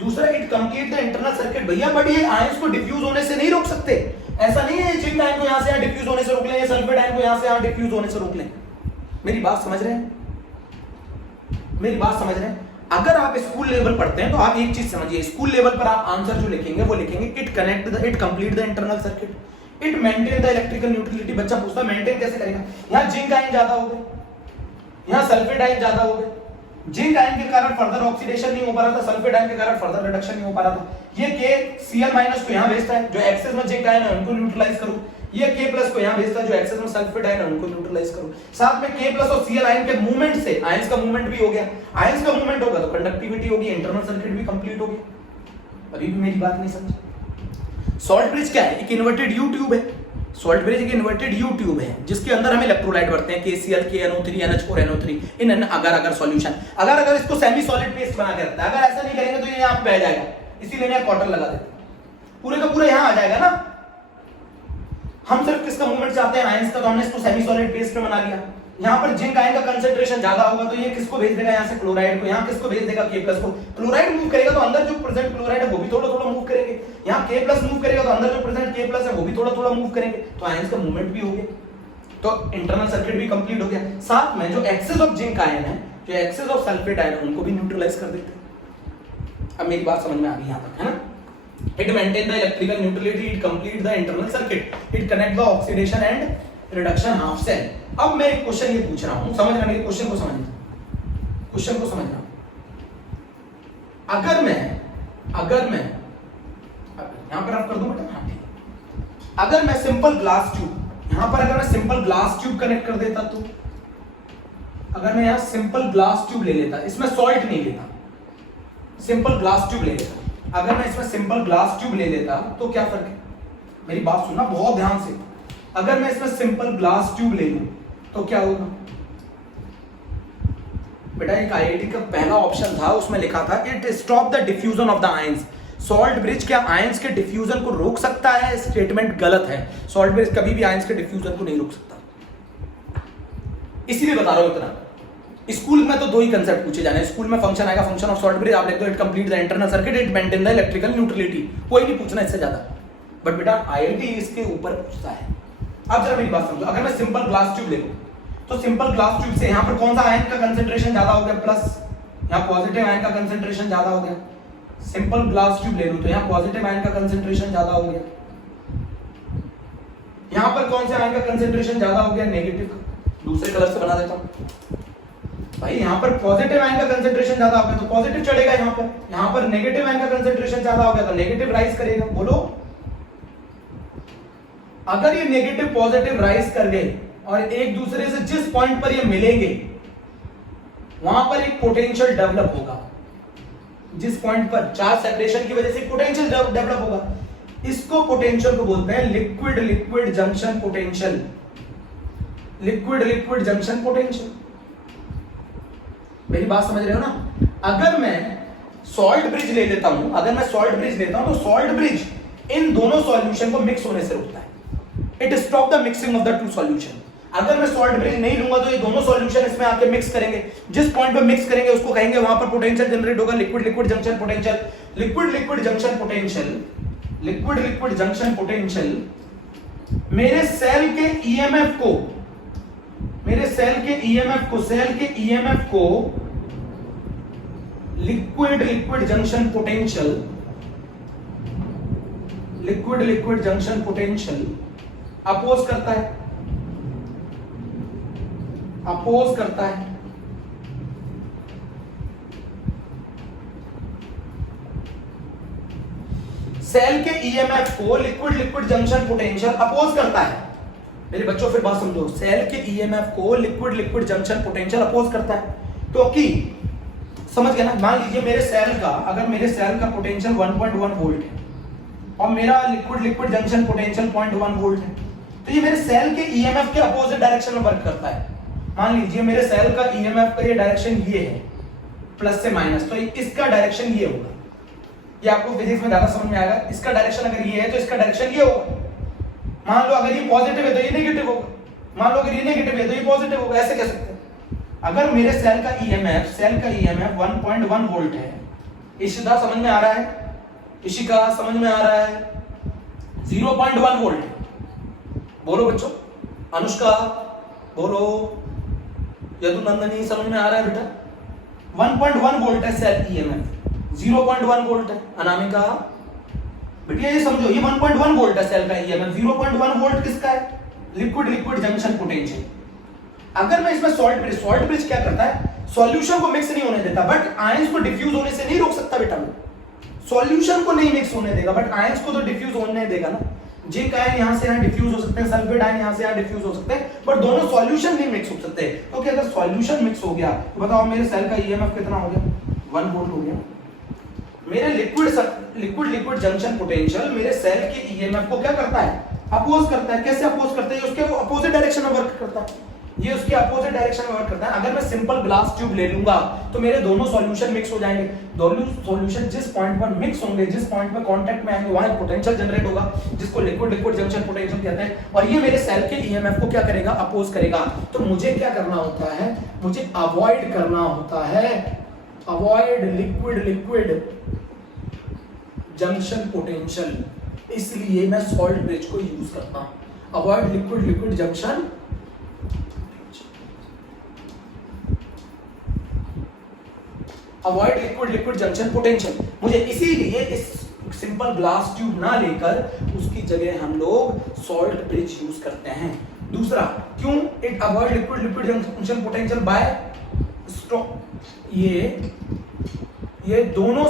दूसरा, it complete the internal circuit. भैया बट ये आयंस को डिफ्यूज होने से नहीं रोक सकते। ऐसा नहीं है जिंक आयन को यहां से यहां डिफ्यूज होने से रोक लें, सल्फेट आयन को यहां से यहां डिफ्यूज होने से रोक लें। मेरी बात समझ रहे हैं? मेरी बात समझ रहे हैं? अगर आप स्कूल लेवल पढ़ते हैं तो आप एक चीज समझिए, स्कूल लेवल पर आप आंसर जो लिखेंगे वो लिखेंगे it connect the, it complete the internal circuit, it maintain the electrical neutrality. बच्चा पूछता है मेंटेन कैसे करेगा? यहाँ जिंक आयन ज्यादा हो गए, यहाँ सल्फेट आयन ज्यादा हो गए, जिंक आयन के कारण फर्दर ऑक्सीडेशन नहीं हो पा रहा था, सल्फेट आयन के कारण फर्दर रिडक्शन नहीं हो पा रहा था। ये Cl- को यहां भेजता है, जो एक्सेस में जिंक आयन है उनको न्यूट्रलाइज करो। ये K+ को यहां भेजता है, जो एक्सेस में सल्फेट आयन है उनको न्यूट्रलाइज करो। साथ में K+ और Cl आयन के मूवमेंट से आयंस का मूवमेंट भी हो गया। आयंस का मूवमेंट होगा तो कंडक्टिविटी होगी, इंटरनल सर्किट भी कंप्लीट होगी। अभी भी मेरी बात नहीं समझे? सॉल्ट ब्रिज क्या है? एक इन्वर्टेड U ट्यूब है। सॉल्ट ब्रिज एक इन्वर्टेड U ट्यूब है जिसके अंदर हम इलेक्ट्रोलाइट भरते हैं, KCl, KNO3, NH4, NO3 इन अगर सॉल्यूशन। अगर इसको सेमी सॉलिड पेस्ट बना के रखता है, अगर ऐसा नहीं करेंगे तो ये यहाँ पे बह जाएगा, इसीलिए यहाँ क्वार्टर लगा देते हैं, पूरे का पूरा यहाँ आ जाएगा ना। हम सिर्फ किसका मूवमेंट चाहते हैं? आयंस का, तो हमने इसको सेमी सॉलिड पेस्ट में बना लिया। यहाँ पर जिंक आयन का कंसेंट्रेशन ज्यादा होगा तो ये किसको भेज देगा यहाँ से क्लोराइड को, यहाँ किसको भेज देगा K+ को। क्लोराइड मूव करेगा तो अंदर जो प्रेजेंट क्लोराइड है वो भी थोड़ा थोड़ा मूव करेंगे, यहाँ K+ मूव करेगा तो अंदर जो प्रेजेंट K+ है वो भी थोड़ा थोड़ा मूव करेंगे, तो आयंस का मूवमेंट भी हो गया, तो इंटरनल सर्किट भी कंप्लीट हो गया। साथ में जो एक्सेस ऑफ जिंक आयन है, जो एक्सेस ऑफ सल्फेट आयन, उनको भी न्यूट्रलाइज कर देते हैं। अब मेरी बात समझ में आ गई यहाँ तक, है ना। It maintain the electrical neutrality, it complete the internal circuit, it connect the oxidation and reduction half cell। अब मैं एक क्वेश्चन ये पूछ रहा हूं, समझ रहे हैं क्वेश्चन को, क्वेश्चन को समझना। अगर मैं यहां पर आप कर दूं बेटा, हाँ ठीक। अगर मैं सिंपल ग्लास ट्यूब यहां पर, अगर मैं सिंपल ग्लास ट्यूब कनेक्ट कर देता, तो अगर मैं यहां सिंपल ग्लास ट्यूब ले लेता, इसमें सॉल्ट नहीं लेता, सिंपल ग्लास ट्यूब ले लेता, अगर मैं इसमें सिंपल ग्लास ट्यूब ले लेता तो क्या फर्क है, मेरी बात सुनना बहुत ध्यान से। अगर मैं इसमें सिंपल ग्लास ट्यूब ले लूं तो क्या होगा बेटा, एक आईआईटी का पहला ऑप्शन था, उसमें लिखा था it stop the diffusion of the ions. Salt bridge क्या आयंस के डिफ्यूजन को रोक सकता है? स्टेटमेंट गलत है, सॉल्ट ब्रिज कभी भी आयंस के डिफ्यूजन को नहीं रोक सकता। इसीलिए बता रहा हूं इतना। स्कूल में तो दो ही कंसेप्ट पूछे जाने, स्कूल में फंक्शन आएगा, फंक्शन ऑफ सॉल्ट ब्रिज, आप लिख दो it complete the internal circuit, it maintain the electrical neutrality, कोई नहीं पूछना इससे ज्यादा। बट बेटा आईआईटी इसके ऊपर पूछता है। अब जरा मेरी बात समझो, अगर मैं सिंपल ग्लास ट्यूब ले लूं तो सिंपल ग्लास ट्यूब से यहां पर कौन सा आयन का कंसंट्रेशन ज्यादा हो गया, प्लस, यहां पॉजिटिव आयन का कंसंट्रेशन ज्यादा हो गया। सिंपल ग्लास ट्यूब ले लूं तो यहां पॉजिटिव आयन का कंसंट्रेशन ज्यादा हो गया, यहां पर कौन से आयन का कंसंट्रेशन ज्यादा हो गया, नेगेटिव का। दूसरे कलर से बना देता हूं भाई, यहां पर पॉजिटिव आयन का कंसंट्रेशन ज्यादा हो गया तो पॉजिटिव चढ़ेगा, यहां पर नेगेटिव आयन का कंसंट्रेशन ज्यादा हो गया तो नेगेटिव राइज करेगा। बोलो, अगर ये नेगेटिव पॉजिटिव राइज कर गए और एक दूसरे से जिस पॉइंट पर ये मिलेंगे वहां पर एक पोटेंशियल डेवलप होगा, जिस पॉइंट पर चार्ज सेपरेशन की वजह से पोटेंशियल डेवलप होगा, इसको पोटेंशियल को बोलते हैं liquid liquid junction potential, liquid liquid junction potential. मेरी बात समझ रहे हो ना। अगर मैं सॉल्ट ब्रिज ले लेता हूं, अगर मैं सॉल्ट ब्रिज लेता हूं तो सॉल्ट ब्रिज इन दोनों सॉल्यूशन को मिक्स होने से रोकता है, it stop the mixing of the to solution. अगर मैं सॉल्ट ब्रिज नहीं लूंगा तो ये दोनों सॉल्यूशन इसमें आके मिक्स करेंगे, जिस पॉइंट पे मिक्स करेंगे उसको कहेंगे वहां पर पोटेंशियल जनरेट होगा, liquid liquid junction potential. Liquid liquid junction potential, liquid liquid junction potential मेरे सेल के ईएमएफ को, मेरे सेल के ईएमएफ को, सेल के ईएमएफ को liquid liquid junction potential, liquid liquid junction potential oppose करता है, अपोज करता है। सेल के ईएमएफ को liquid liquid junction potential oppose करता है। मेरे बच्चों फिर बात समझो, सेल के ईएमएफ को liquid liquid junction potential oppose करता है, क्योंकि समझ गए ना। मान लीजिए मेरे सेल का, अगर मेरे सेल का पोटेंशियल 1.1 वोल्ट है और मेरा liquid liquid junction potential 0.1 volt है, तो ये मेरे सेल के ईएमएफ के अपोजिट डायरेक्शन में वर्क करता है। मान लीजिए मेरे सेल का ईएमएफ का ये डायरेक्शन ये है, प्लस से माइनस, तो इसका डायरेक्शन ये होगा। ये आपको फिजिक्स में ज्यादा समझ में आएगा। इसका डायरेक्शन अगर ये है तो इसका डायरेक्शन ये होगा। मान लो अगर ये पॉजिटिव है तो ये नेगेटिव होगा, मान लो अगर ये नेगेटिव है तो ये पॉजिटिव होगा, ऐसे कह सकते हैं। अगर मेरे सेल का ईएमएफ, सेल का ईएमएफ 1.1 वोल्ट है, इशिका समझ में आ रहा है, इशिका समझ में आ रहा है, 0.1 वोल्ट, बोलो बच्चों, अनुष्का बोलो, यदुनंदनी समझ में आ रहा है बेटा, 1.1 वोल्ट है सेल ईएमएफ, 0.1 वोल्ट है। अनामिका बेटिया ये समझो, ये 1.1 वोल्ट है सेल का ईएमएफ, 0.1 वोल्ट किसका है, लिक्विड लिक्विड जंक्शन पोटेंशियल। अगर मैं इसमें सॉल्ट ब्रिज क्या करता है, सॉल्यूशन को मिक्स नहीं होने देता, बट आयंस को डिफ्यूज होने से नहीं रोक सकता बेटा। वो सॉल्यूशन को नहीं मिक्स होने देगा, बट आयंस को तो डिफ्यूज होने देगा ना। जिंक आयन यहां से यहां डिफ्यूज हो सकते हैं, सल्फेट आयन यहां से यहां डिफ्यूज हो सकते हैं, बट दोनों सॉल्यूशन नहीं मिक्स हो सकते। क्योंकि अगर सॉल्यूशन मिक्स हो गया तो बताओ मेरे सेल का ईएमएफ कितना हो गया, 1 वोल्ट हो गया। मेरे लिक्विड लिक्विड जंक्शन पोटेंशियल मेरे सेल के ईएमएफ को क्या करता है, अपोज करता है। कैसे अपोज करता है, उसके वो अपोजिट डायरेक्शन में वर्क करता है। ये उसकी अपोजिट डायरेक्शन में वर्क करता है। अगर मैं सिंपल ग्लास ट्यूब ले लूंगा तो मेरे दोनों सॉल्यूशन मिक्स हो जाएंगे। दोनों सॉल्यूशन जिस पॉइंट पर मिक्स होंगे, जिस पॉइंट पर कांटेक्ट में आएंगे, वहां एक पोटेंशियल जनरेट होगा जिसको लिक्विड लिक्विड जंक्शन पोटेंशियल कहते हैं, और ये मेरे सेल के ईएमएफ को क्या करेगा, अपोज करेगा। तो मुझे क्या करना होता है, मुझे अवॉइड करना होता है, avoid liquid liquid junction potential, इसलिए मैं सॉल्ट ब्रिज को यूज करता हूं। Avoid liquid liquid junction, avoid liquid liquid junction potential. मुझे इसीलिए इस सिंपल ग्लास ट्यूब ना लेकर उसकी जगह हम लोग सॉल्ट ब्रिज यूज करते हैं। दूसरा, क्यों it avoid liquid liquid junction potential bye stop, ये दोनों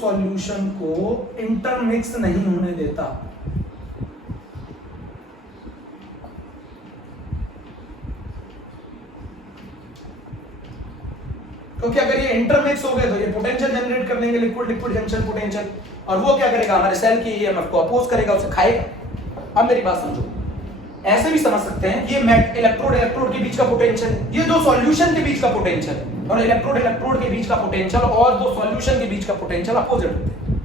सॉल्यूशन को इंटरमिक्स नहीं होने देता। क्योंकि अगर ये इंटरमिक्स हो गए तो ये पोटेंशियल जनरेट कर लेंगे, लिक्विड लिक्विड जंक्शन पोटेंशियल, और वो क्या करेगा, हमारे सेल की ईएमएफ को अपोज करेगा, उसे खाएगा। अब मेरी बात समझो, ऐसे भी समझ सकते हैं, ये इलेक्ट्रोड इलेक्ट्रोड के बीच का पोटेंशियल, ये दो सॉल्यूशन के बीच का पोटेंशियल, और इलेक्ट्रोड इलेक्ट्रोड के बीच का पोटेंशियल और दो सॉल्यूशन के बीच का पोटेंशियल अपोजिट होते हैं।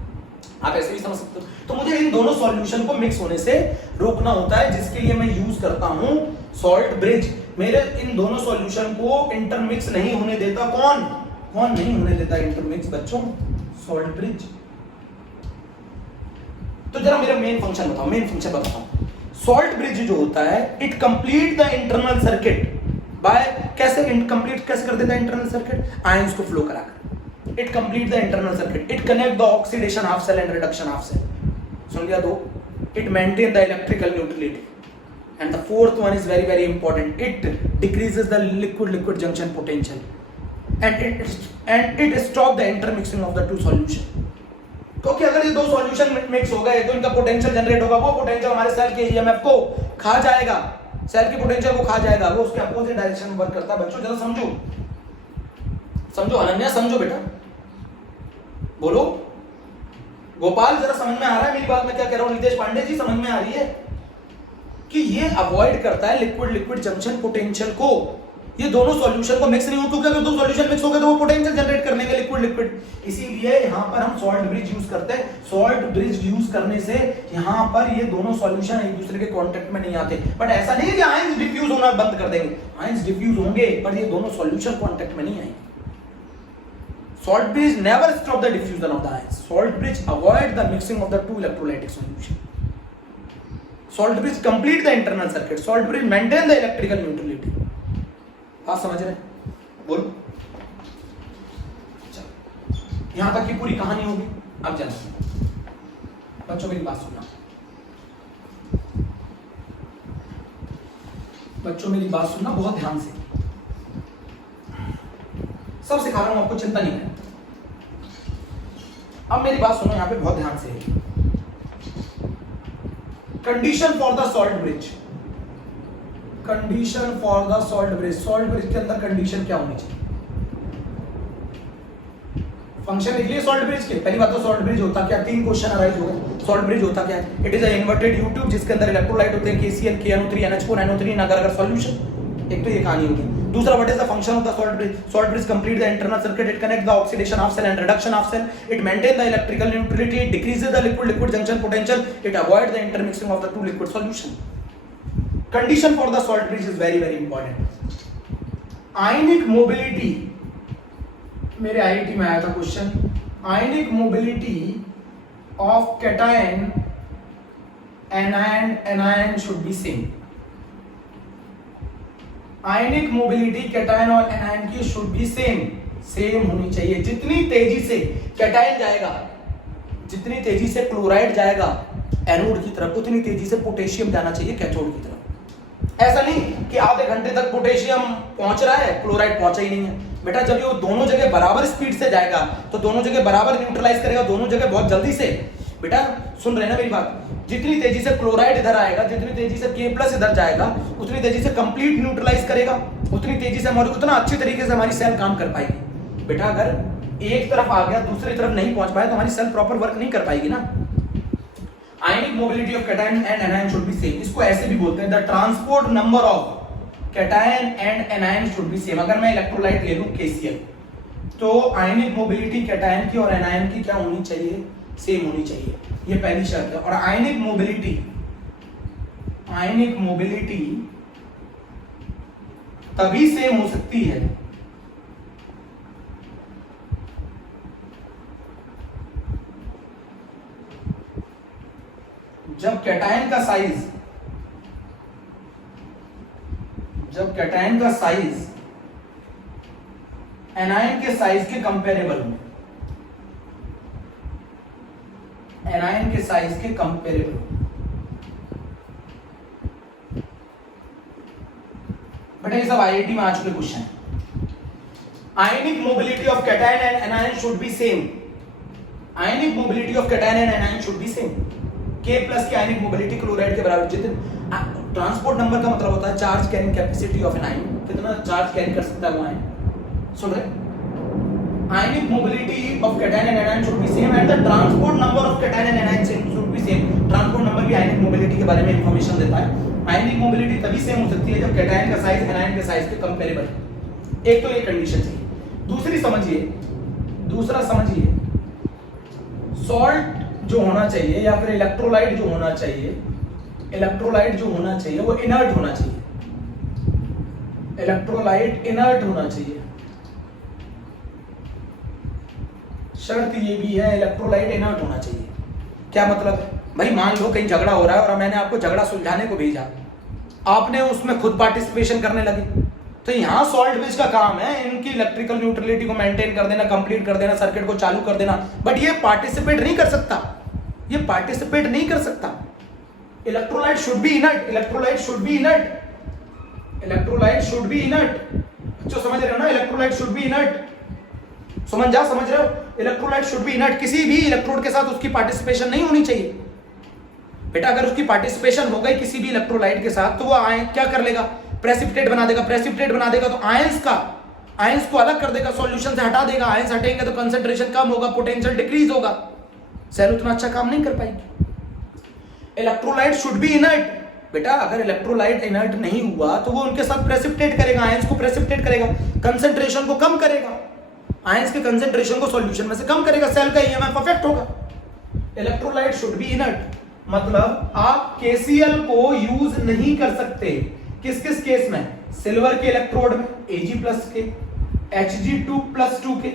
आप ऐसे भी समझ सकते हो। तो मुझे इन दोनों सॉल्यूशन को मिक्स होने से रोकना होता है, जिसके लिए मैं यूज करता हूं सॉल्ट ब्रिज। मेरे इन दोनों सॉल्यूशन को इंटरमिक्स नहीं होने देता। कौन नहीं होने देता इंटरमिक्स बच्चों? Salt bridge. तो जरा मेरा मेन फंक्शन बताओ। सॉल्ट ब्रिज जो होता है, it complete the internal circuit by, कैसे कंप्लीट कैसे कर देता है इंटरनल सर्किट? आयंस को फ्लो कराकर। It complete the internal circuit, it connect the oxidation half cell and reduction half cell. सुन लिया? दो, it maintain the electrical neutrality, and the fourth one is very very important, it decreases the liquid liquid junction potential, and it stop the intermixing of the two solution। क्योंकि अगर ये दो सॉल्यूशन मिक्स हो गए तो इनका पोटेंशियल जनरेट होगा, वो पोटेंशियल हमारे सेल के ईएमएफ को खा जाएगा, सेल के पोटेंशियल को खा जाएगा, वो उसके अपोजिट डायरेक्शन में वर्क करता है। बच्चों जरा समझो अनन्या, समझो बेटा, बोलो गोपाल, जरा समझ में आ रहा है मेरी बात? मैं क्या कह रहा हूं? नितेश पांडे जी, समझ में आ रही है कि ये अवॉइड करता है लिक्विड लिक्विड जंक्शन पोटेंशियल को। ये दोनों सॉल्यूशन को मिक्स नहीं हो, क्योंकि अगर दो सॉल्यूशन मिक्स हो गए तो वो पोटेंशियल जनरेट करने के लिक्विड लिक्विड, इसीलिए यहां पर हम सॉल्ट ब्रिज यूज करते हैं। सॉल्ट ब्रिज यूज करने से यहां पर ये दोनों सॉल्यूशन एक दूसरे के कांटेक्ट में नहीं आते। बट ऐसा नहीं है कि आयंस डिफ्यूज होना बंद कर देंगे, आयंस डिफ्यूज होंगे पर ये दोनों सॉल्यूशन कांटेक्ट में नहीं आएंगे। Salt bridge never stop the diffusion of the ions. Salt bridge avoid the mixing of the two electrolytic solution. Salt bridge complete the internal circuit. Salt bridge maintain the electrical neutrality. बात समझ रहे? बोलो। यहां तक की पूरी कहानी होगी। अब जानते बच्चों, मेरी बात सुनना। बच्चों मेरी बात सुनना बहुत ध्यान से। सब सिखा रहा हूं आपको, चिंता नहीं है। अब मेरी बात सुनो यहां पे बहुत ध्यान से। Condition for the salt bridge, condition for the salt bridge. Salt bridge के अंदर कंडीशन क्या होनी चाहिए? फंक्शन लिख लिए सॉल्ट ब्रिज के। पहली बात तो सॉल्ट ब्रिज होता क्या? तीन क्वेश्चन अराइज हो गए। सॉल्ट ब्रिज होता क्या है? It is a inverted you tube जिसके अंदर इलेक्ट्रोलाइट होते हैं, KCl, KNO3, NH4, NO3 इन अगर सॉल्यूशन। एक तो ये कहानी होगी। दूसरा, what is the function of the salt bridge? Salt bridge complete the internal circuit, it connect the oxidation half cell and reduction half cell, it maintain the electrical neutrality, it decreases the liquid liquid junction potential, it avoid the intermixing of the two liquid solution. Condition for the salt bridge is very very important. Ionic mobility, मेरे आईआईटी में आया था question, ionic mobility of cation anion should be same। Ionic mobility cation और एनायन की शुड बी सेम होनी चाहिए। जितनी तेजी से कैटायन जाएगा, जितनी तेजी से क्लोराइड जाएगा एनोड की तरफ, उतनी तेजी से पोटेशियम जाना चाहिए कैथोड की तरफ। ऐसा नहीं कि आधे घंटे तक पोटेशियम पहुंच रहा है, क्लोराइड पहुंचा ही नहीं है। बेटा जब ये दोनों जगह बराबर स्पीड से जाएगा तो दोनों जगह बराबर न्यूट्रलाइज करेगा, दोनों जगह बहुत जल्दी से। बेटा सुन रहे ना मेरी बात? जितनी तेजी से क्लोराइड इधर आएगा, जितनी तेजी से K+ इधर जाएगा, उतनी तेजी से कंप्लीट न्यूट्रलाइज करेगा, उतनी तेजी से हमारी, उतना अच्छी तरीके से हमारी सेल काम कर पाएगी। बेटा अगर एक तरफ आ गया दूसरी तरफ नहीं पहुंच पाया तो हमारी सेल प्रॉपर वर्क नहीं कर पाएगी ना। Ionic mobility of cation and anion should be same. इसको ऐसे भी बोलते हैं the transport number of cation and anion should be same. अगर मैं इलेक्ट्रोलाइट ले लूं KCl तो आयनिक मोबिलिटी कैटायन की और एनायन की क्या होनी चाहिए, सेम होनी चाहिए, ये पहली शर्त है। और आयनिक मोबिलिटी तभी सेम हो सकती है जब कैटायन का साइज एनायन के साइज के कंपेरेबल हो, एनायन के साइज के कंपेरेबल हो। बट ये सब IIT में आ चुके question. Ionic mobility of cation and anion should be same. Ionic mobility of cation and anion should be same. K plus की आयनिक मोबिलिटी क्लोराइड के बराबर। जितना ट्रांसपोर्ट नंबर का मतलब होता है charge carrying capacity of an ion, कितना चार्ज कैरी कर सकता है वो आयन। सुन रहे? Ionic mobility of cation and anion should be same and the transport number of cation and anion should be same. Transport number भी आयनिक मोबिलिटी के बारे में इंफॉर्मेशन देता है। आयनिक मोबिलिटी तभी सेम हो सकती है जब कैटायन का साइज एनायन के साइज के कंपेरेबल है। एक तो ये कंडीशन चाहिए। दूसरा समझिए सॉल्ट जो होना चाहिए या फिर इलेक्ट्रोलाइट जो होना चाहिए वो इनर्ट होना चाहिए। इलेक्ट्रोलाइट इनर्ट होना चाहिए। शर्त ये भी है इलेक्ट्रोलाइट इनर्ट होना चाहिए। क्या मतलब है भाई? मान लो कहीं झगड़ा हो रहा है और मैंने आपको झगड़ा सुलझाने को भेजा, आपने उसमें खुद पार्टिसिपेशन करने लगे, तो यहां सॉल्ट ब्रिज का काम है इनकी इलेक्ट्रिकल न्यूट्रलिटी को मेंटेन कर देना, कंप्लीट कर देना, सर्किट को चालू कर देना। बट ये पार्टिसिपेट नहीं कर सकता। Electrolyte should be inert. जो समझ रहे हो ना, इलेक्ट्रोलाइट शुड बी इनर्ट। समझ रहे हो? Electrolyte should be inert. किसी भी इलेक्ट्रोड के साथ उसकी पार्टिसिपेशन नहीं होनी चाहिए बेटा। अगर उसकी पार्टिसिपेशन हो गई किसी भी इलेक्ट्रोलाइट के साथ तो वो आयन क्या कर लेगा? प्रेसिपिटेट बना देगा। तो आयंस को अलग कर देगा, सॉल्यूशन से हटा देगा। आयंस हटेंगे तो कंसंट्रेशन कम होगा, पोटेंशियल डिक्रीज होगा, सेल उतना अच्छा काम नहीं कर पाएगी। इलेक्ट्रोलाइट शुड बी इनर्ट बेटा। अगर इलेक्ट्रोलाइट इनर्ट नहीं हुआ तो वो उनके साथ प्रेसिपिटेट करेगा, आयंस को प्रेसिपिटेट करेगा, कंसंट्रेशन को कम करेगा, आयंस के कंसंट्रेशन को सॉल्यूशन में से कम करेगा, सेल का ईएमएफ अफेक्ट होगा। इलेक्ट्रोलाइट शुड बी इनर्ट मतलब आप KCl को यूज नहीं कर सकते। किस किस केस में? सिल्वर के इलेक्ट्रोड में Ag+ के, Hg2+2 के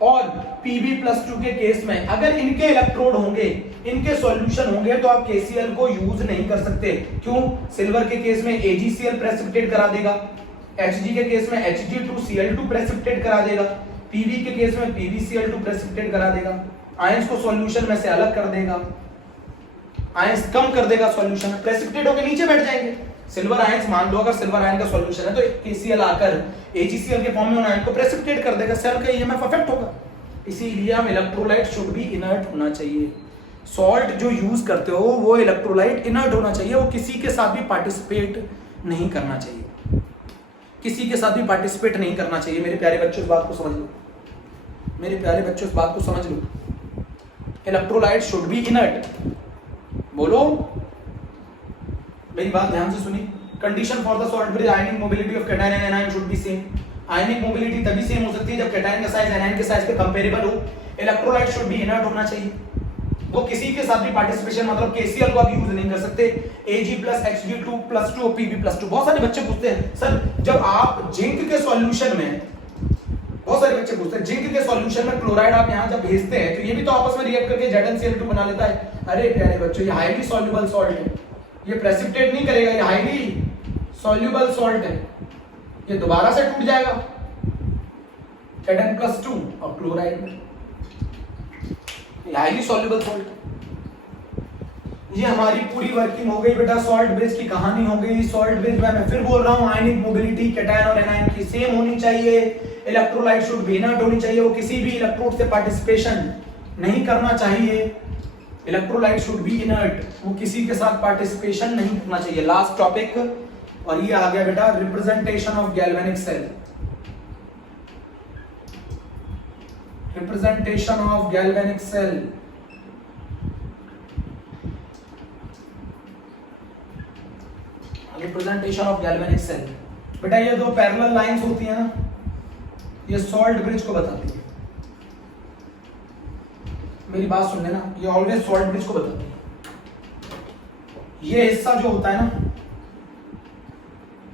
और Pb+2 के केस में अगर इनके इलेक्ट्रोड होंगे, इनके सॉल्यूशन होंगे तो आप KCl को यूज नहीं कर सकते। क्यों? सिल्वर के केस में AgCl प्रेसिपिटेट करा देगा, Hg के केस में Hg2Cl2 प्रेसिपिटेट करा देगा, Pb के केस में PbCl2 प्रेसिपिटेट करा देगा, आयंस को सॉल्यूशन में से अलग कर देगा, आयंस कम कर देगा, सॉल्यूशन में प्रेसिपिटेट होकर नीचे बैठ जाएंगे। सिल्वर आयंस मान लो अगर सिल्वर आयन का सॉल्यूशन है तो KCl आकर AgCl के फॉर्म में उन आयन को प्रेसिपिटेट कर देगा, सेल का ईएमएफ अफेक्ट होगा। इसीलिए हम इलेक्ट्रोलाइट शुड बी इनर्ट होना चाहिए। सॉल्ट जो यूज करते हो वो इलेक्ट्रोलाइट इनर्ट होना चाहिए, वो किसी के साथ भी पार्टिसिपेट नहीं करना चाहिए, किसी के साथ भी पार्टिसिपेट नहीं करना चाहिए। मेरे प्यारे बच्चों इस बात को समझ लो, इलेक्ट्रोलाइट शुड बी इनर्ट। बोलो मेरी बात ध्यान से सुनी। Condition for the salt bridge ionic mobility of cation and anion should be same. Ionic mobility तभी सेम हो सकती है जब कैटायन का साइज एनायन के साइज के कंपेरेबल हो। इलेक्ट्रोलाइट शुड बी इनर्ट होना चाहिए, वो किसी के साथ भी पार्टिसिपेशन मतलब KCl को आप यूज नहीं कर सकते। Ag+ Hg2+2 और Pb+2। बहुत सारे बच्चे पूछते हैं सर जब आप जिंक के सॉल्यूशन में, बहुत सारे बच्चे पूछते हैं जिंक के सॉल्यूशन में क्लोराइड आप यहां जब भेजते हैं तो ये भी तो आपस में रिएक्ट करके ZnCl2 बना लेता है। अरे प्यारे बच्चों ये हाईली सॉल्युबल सॉल्ट है, ये प्रेसिपिटेट नहीं करेगा, ये हाईली सॉल्युबल सॉल्ट है, ये दोबारा से टूट जाएगा Zn+2 और क्लोराइड में, हाईली सॉल्युबल सॉल्ट। ये हमारी पूरी वर्किंग हो गई बेटा, सॉल्ट ब्रिज की कहानी हो गई। सॉल्ट ब्रिज में मैं फिर बोल रहा हूं आयनिक मोबिलिटी कैटायन और एनायन की सेम होनी चाहिए, इलेक्ट्रोलाइट शुड बी इनर्ट होनी चाहिए, वो किसी भी इलेक्ट्रोड से पार्टिसिपेशन नहीं करना चाहिए। इलेक्ट्रोलाइट शुड बी इनर्ट, वो किसी के साथ पार्टिसिपेशन नहीं करना चाहिए। लास्ट टॉपिक और ये आ गया बेटा representation of galvanic cell. Representation of galvanic cell representation of galvanic cell. बेटा ये दो पैरेलल लाइंस होती हैं ना, ये सॉल्ट ब्रिज को बताती है। मेरी बात सुन लेना, ये ऑलवेज सॉल्ट ब्रिज को बताती है। ये हिस्सा जो होता है ना,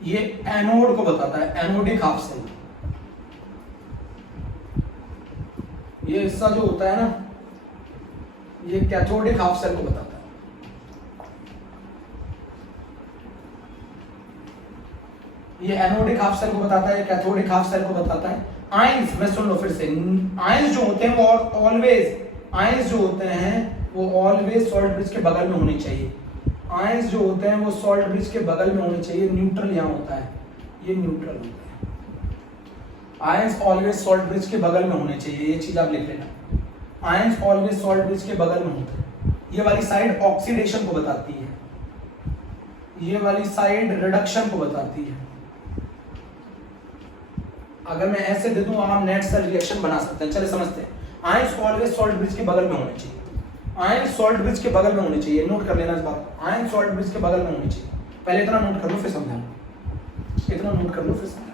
ये एनोड को बताता है, एनोडिक हाफ सेल। ये हिस्सा जो होता है ना, ये कैथोडिक हाफ सेल को बताता है। ये एनोडिक हाफ सेल को बताता है, कैथोडिक हाफ सेल को बताता है। आयंस में सुन लो फिर से, आयंस जो होते हैं वो ऑलवेज, आयंस जो होते हैं वो ऑलवेज सॉल्ट ब्रिज के बगल में होने चाहिए। आयंस जो होते हैं वो सॉल्ट ब्रिज के बगल में होने चाहिए। न्यूट्रल यहाँ होता है, ये न्यूट्रल होता है। आयंस ऑलवेज सॉल्ट ब्रिज के बगल में होने चाहिए, ये चीज आप लिख लेना। आयंस ऑलवेज सॉल्ट ब्रिज के बगल में होते हैं। ये वाली साइड ऑक्सीडेशन को बताती है, ये वाली साइड रिडक्शन को बताती है। अगर मैं ऐसे दे दूं आप नेट सेल रिएक्शन बना सकते हैं। चलिए समझते हैं। आयंस ऑलवेज सॉल्ट ब्रिज के बगल में होने चाहिए। आयंस सॉल्ट ब्रिज के बगल में होने चाहिए, नोट कर लेना इस बात। आयंस सॉल्ट ब्रिज के बगल में होने चाहिए। पहले इतना नोट कर लो फिर समझाना, इतना नोट कर लो फिर समझाना।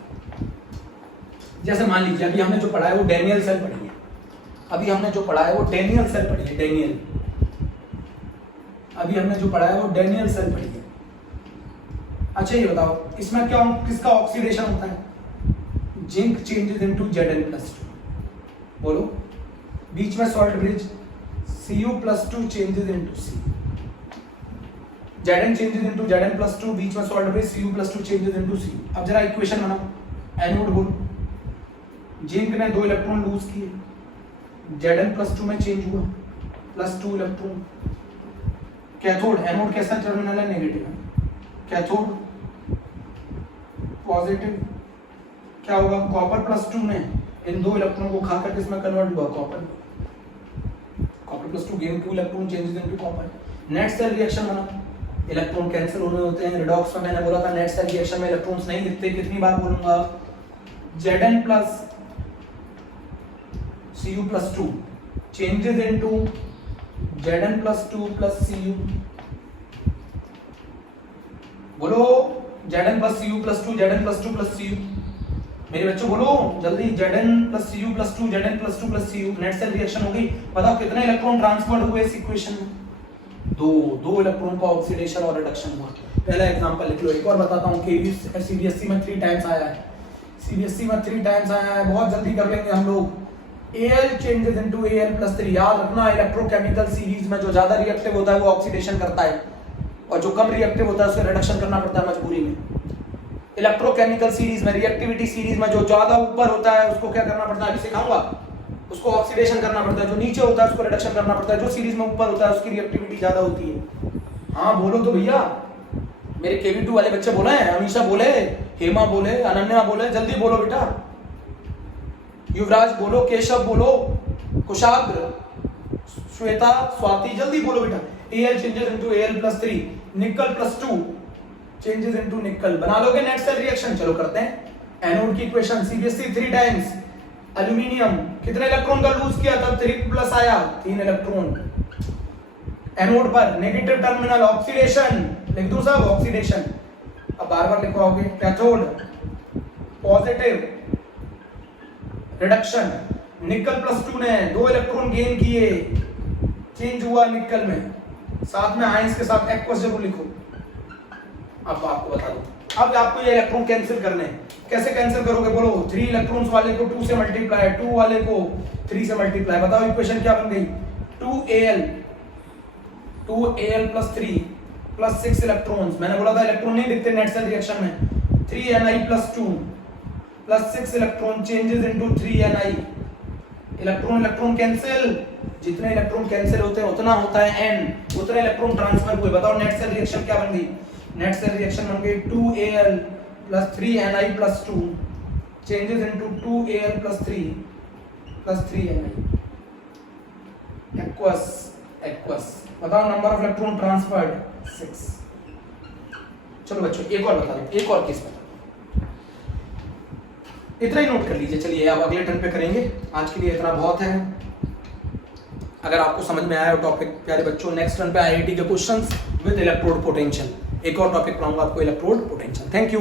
जैसे मान लीजिए अभी हमने जो पढ़ा है वो डेनियल सेल पढ़ी है, अभी हमने जो पढ़ा है वो डेनियल सेल पढ़ी है, डेनियल। अभी हमने जो पढ़ा है वो डेनियल सेल पढ़ी है। अच्छा ये बताओ इसमें क्या किसका ऑक्सीडेशन होता है? Zinc changes into Zn+2। बोलो, बीच में salt bridge Cu+2 changes into C। Zn changes into Zn+2, बीच में salt bridge Cu+2 changes into C। अब जरा इक्वेशन बनाओ। एनोड बोलो, जिंक ने 2 इलेक्ट्रॉन लूज किए, Zn+2 में चेंज हुआ, +2 इलेक्ट्रॉन। कैथोड, एनोड कैसा टर्मिनल है? नेगेटिव है। कैथोड पॉजिटिव, क्या होगा? कॉपर+2 ने इन 2 इलेक्ट्रॉन को खाकर किसमें कन्वर्ट हुआ? Copper. Copper gain 2 electron changes into copper. Net cell reaction बना, इलेक्ट्रॉन कैंसिल होने होते हैं। रिडॉक्स में मैंने बोला था नेट सेल रिएक्शन में इलेक्ट्रॉन्स नहीं दिखते। कितनी बार बोलूंगा? Zn plus Cu+2 changes into Zn+2 plus Cu। बोलो, Zn+Cu+2 Zn+2 plus Cu। मेरे बच्चों बोलो जल्दी, Zn+Cu+2 Zn+2 plus Cu। Net cell reaction होगी। बताओ कितने इलेक्ट्रॉन ट्रांसफर हुए इस इक्वेशन में? 2 इलेक्ट्रॉन का ऑक्सीडेशन और रिडक्शन हुआ। पहला एग्जांपल लिख लो। एक और बताता हूं कि सीबीएसई में 3 टाइम्स आया है, सीबीएसई में 3 टाइम्स आया है, बहुत जल्दी कर लेंगे हम लोग। Al changes into Al+3। याद रखना, इलेक्ट्रोकेमिकल सीरीज में जो ज्यादा रिएक्टिव होता है वो ऑक्सीडेशन करता है, और जो कम रिएक्टिव होता है उसे रिडक्शन करना पड़ता है मजबूरी में। इलेक्ट्रोकेमिकल सीरीज में, रिएक्टिविटी सीरीज में जो ज्यादा ऊपर होता है उसको क्या करना पड़ता है? अभी सिखाऊंगा। उसको ऑक्सीडेशन करना पड़ता है, जो नीचे होता है उसको रिडक्शन करना पड़ता है। जो सीरीज में ऊपर होता है उसकी रिएक्टिविटी ज्यादा होती है। हाँ बोलो तो भैया, मेरे केवी2 वाले बच्चे बोले, अमीशा बोले, हेमा बोले, अनन्या बोले, जल्दी बोलो बेटा। युवराज बोलो, केशव बोलो, कुशाग्र, श्वेता, स्वाति, जल्दी बोलो बेटा। Al changes into Al+3, nickel changes into nickel. बना लोगे नेट सेल रिएक्शन? चलो करते हैं। एनोड की इक्वेशन सीबीएसई 3 टाइम्स। एल्यूमिनियम कितने इलेक्ट्रॉन का लूज किया? तब 3+ आया, 3 इलेक्ट्रॉन। एनोड पर नेगेटिव टर्मिनल, ऑक्सीडेशन लिख दूं सब, ऑक्सीडेशन। अब बार-बार लिखवाओगे। Cathode positive, reduction. निकल+2 ने 2 इलेक्ट्रॉन गेन किए, चेंज हुआ निकल में। साथ में आयंस के साथ एक्वस जरूर लिखो। अब आपको बता दूं, अब आपको ये इलेक्ट्रॉन कैंसिल करने हैं। कैसे कैंसिल करोगे? बोलो, 3 इलेक्ट्रॉन्स वाले को 2 से मल्टीप्लाई, 2 वाले को 3 से मल्टीप्लाई। बताओ इक्वेशन क्या बन गई? 2Al+3 plus 6 electrons. मैंने बोला था इलेक्ट्रॉन नहीं दिखते नेट सेल रिएक्शन में। 3Ni+2 plus 6 electron changes into 3Ni। Electron cancel, जितने इलेक्ट्रॉन कैंसिल होते हैं उतना होता है n, उतने इलेक्ट्रॉन ट्रांसफर हुए। बताओ नेट सेल रिएक्शन क्या बन गई? नेट सेल रिएक्शन बन गई 2Al plus 3Ni+2 changes into 2Al plus 3 plus 3Ni। Aqueous. बताओ नंबर ऑफ इलेक्ट्रॉन ट्रांसफर्ड 6। चलो बच्चों एक और बता दो, एक और केस बता दो। इतना ही नोट कर लीजिए। चलिए अब अगले टर्न पे करेंगे, आज के लिए इतना बहुत है। अगर आपको समझ में आया टॉपिक प्यारे बच्चों, नेक्स्ट टर्न पे आईआईटी के क्वेश्चंस विद इलेक्ट्रोड पोटेंशियल। एक और टॉपिक पढ़ाऊंगा आपको, इलेक्ट्रोड पोटेंशियल। Thank you.